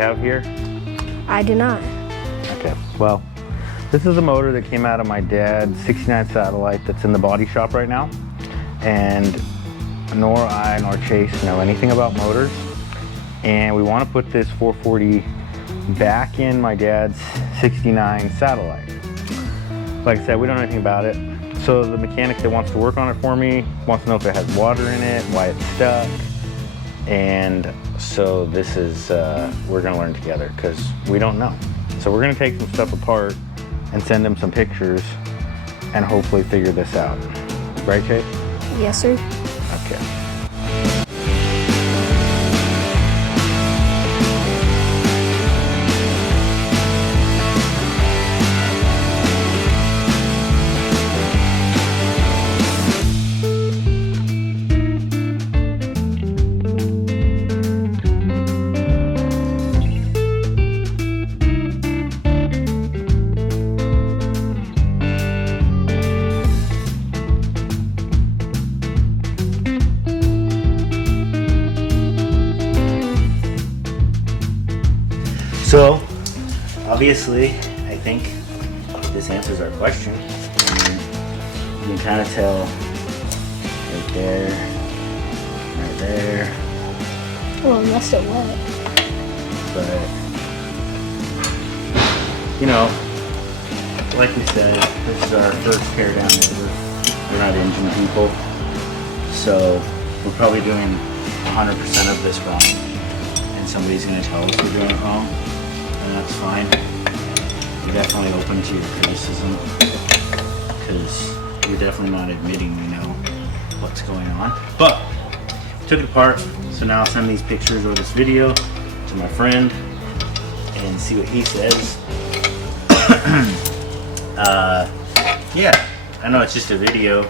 have here? I do not. Okay, well, this is a motor that came out of my dad's 69 Satellite that's in the body shop right now. And nor I nor Chase know anything about motors. And we want to put this 440 back in my dad's 69 Satellite. Like I said, we don't know anything about it. So the mechanic that wants to work on it for me wants to know if it has water in it, why it's stuck. And so this is, we're gonna learn together because we don't know. So we're gonna take some stuff apart and send him some pictures and hopefully figure this out. Right, Chase? Yes, sir. Okay. So, obviously, I think this answers our question. You can kind of tell right there, Well, unless it wet. but, you know, like we said, this is our first teardown ever. We're not engine people, so we're probably doing 100% of this wrong, and somebody's going to tell us we're doing it wrong. And that's fine. We're definitely open to your criticism because we're definitely not admitting we know what's going on. But took it apart, so now I'll send these pictures or this video to my friend and see what he says. Yeah, I know it's just a video,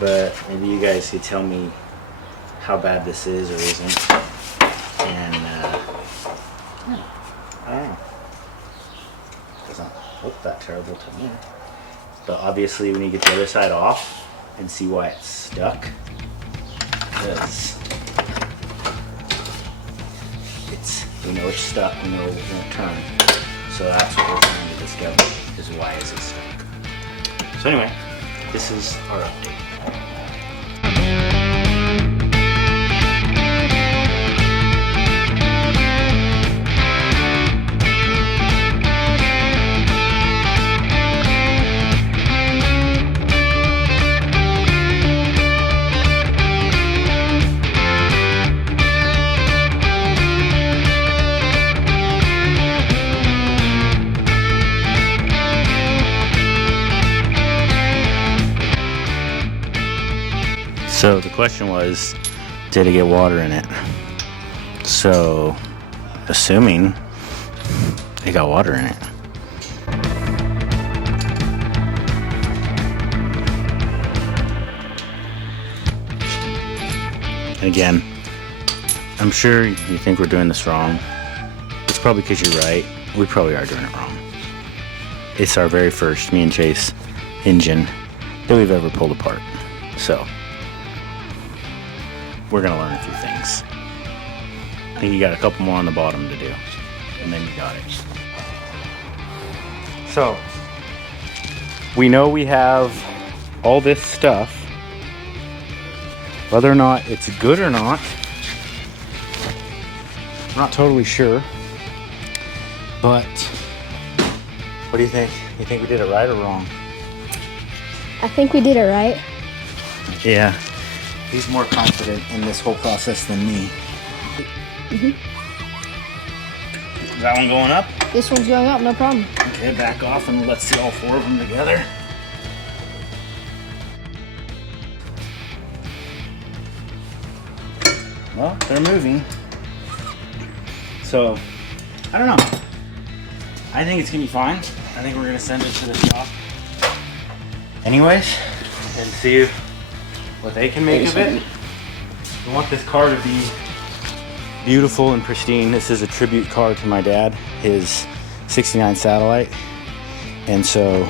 but maybe you guys could tell me how bad this is or isn't. And yeah, I don't know. Doesn't look that terrible to me. But obviously we need to get the other side off and see why it's stuck. Because we know it's stuck, we know it won't turn. So that's what we're trying to discover, is why is it stuck. So anyway, this is our update. So the question was, did it get water in it? So, assuming it got water in it. And again, I'm sure you think we're doing this wrong. It's probably because you're right. We probably are doing it wrong. It's our very first, me and Chase, engine that we've ever pulled apart. So, we're gonna learn a few things. I think you got a couple more on the bottom to do, and then you got it. So, we know we have all this stuff. Whether or not it's good or not, I'm not totally sure. But, what do you think? You think we did it right or wrong? I think we did it right. Yeah. He's more confident in this whole process than me. Mm-hmm. Is that one going up? This one's going up, no problem. Okay, back off and let's see all four of them together. Well, they're moving. So, I don't know. I think it's gonna be fine. I think we're gonna send it to the shop anyways and see what they can make of it. We want this car to be beautiful and pristine. This is a tribute car to my dad, his 69 Satellite. And so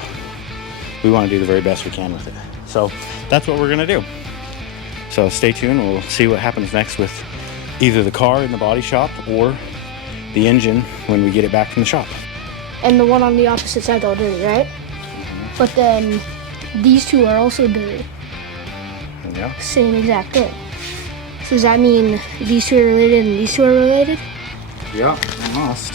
we want to do the very best we can with it. So that's what we're gonna do. So stay tuned, we'll see what happens next with either the car in the body shop or the engine when we get it back from the shop. And the one on the opposite side's all dirty, right? But then these two are also dirty. Yeah. Same exact thing. So does that mean these two are related and these two are related? Yeah, almost.